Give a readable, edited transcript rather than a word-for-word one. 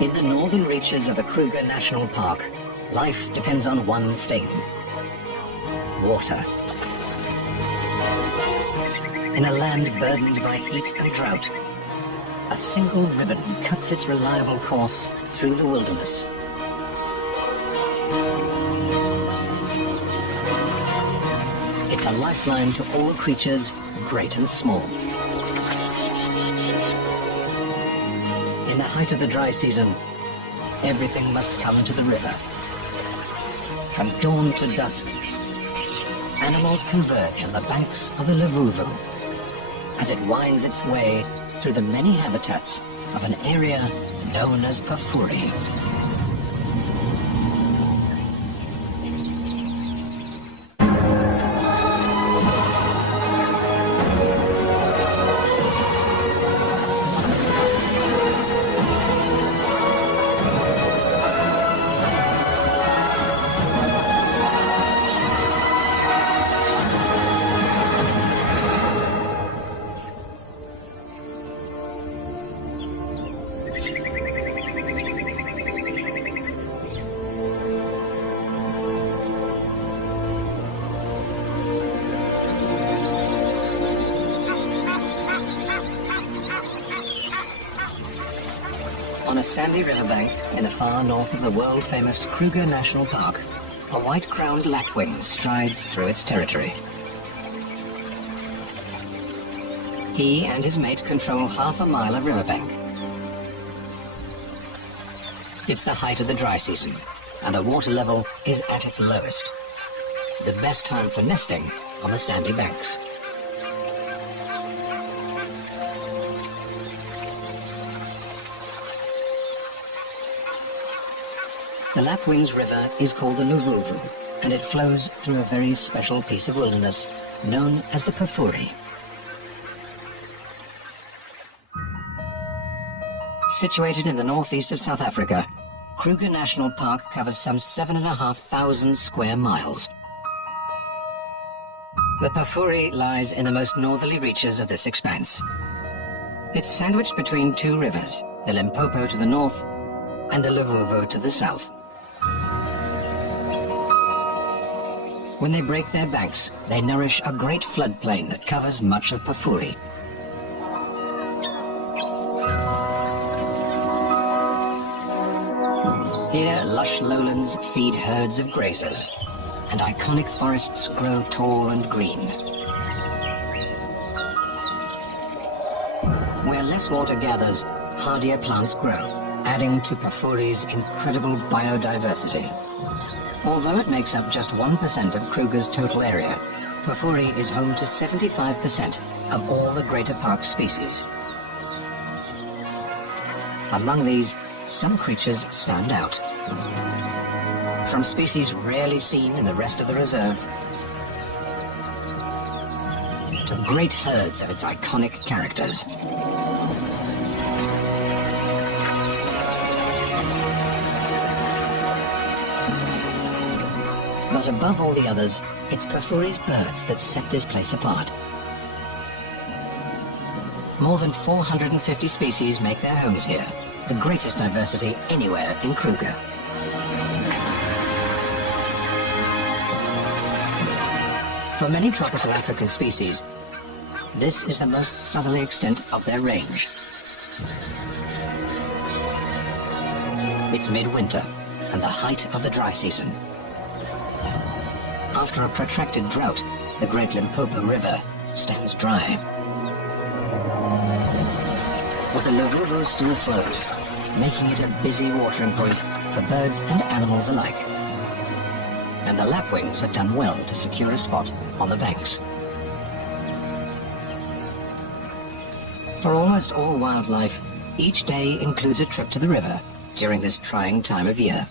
In the northern reaches of the Kruger National Park, life depends on one thing: water. In a land burdened by heat and drought, a single ribbon cuts its reliable course through the wilderness. It's a lifeline to all creatures, great and small. In the height of the dry season, everything must come to the river. From dawn to dusk, animals converge on the banks of the Luvuvu as it winds its way through the many habitats of an area known as Pafuri. On a sandy riverbank in the far north of the world-famous Kruger National Park, a white-crowned lapwing strides through its territory. He and his mate control half a mile of riverbank. It's the height of the dry season, and the water level is at its lowest. The best time for nesting on the sandy banks. The Lapwing's river is called the Luvuvu, and it flows through a very special piece of wilderness known as the Pafuri. Situated in the northeast of South Africa, Kruger National Park covers some 7,500 square miles. The Pafuri lies in the most northerly reaches of this expanse. It's sandwiched between two rivers, the Limpopo to the north and the Luvuvu to the south. When they break their banks, they nourish a great floodplain that covers much of Pafuri. Here, lush lowlands feed herds of grazers, and iconic forests grow tall and green. Where less water gathers, hardier plants grow, adding to Pafuri's incredible biodiversity. Although it makes up just 1% of Kruger's total area, Pafuri is home to 75% of all the greater park species. Among these, some creatures stand out. From species rarely seen in the rest of the reserve, to great herds of its iconic characters. But above all the others, it's Pafuri's birds that set this place apart. More than 450 species make their homes here, the greatest diversity anywhere in Kruger. For many tropical African species, this is the most southerly extent of their range. It's midwinter and the height of the dry season. After a protracted drought, the Great Limpopo River stands dry. But the Luvuvu still flows, making it a busy watering point for birds and animals alike. And the lapwings have done well to secure a spot on the banks. For almost all wildlife, each day includes a trip to the river during this trying time of year.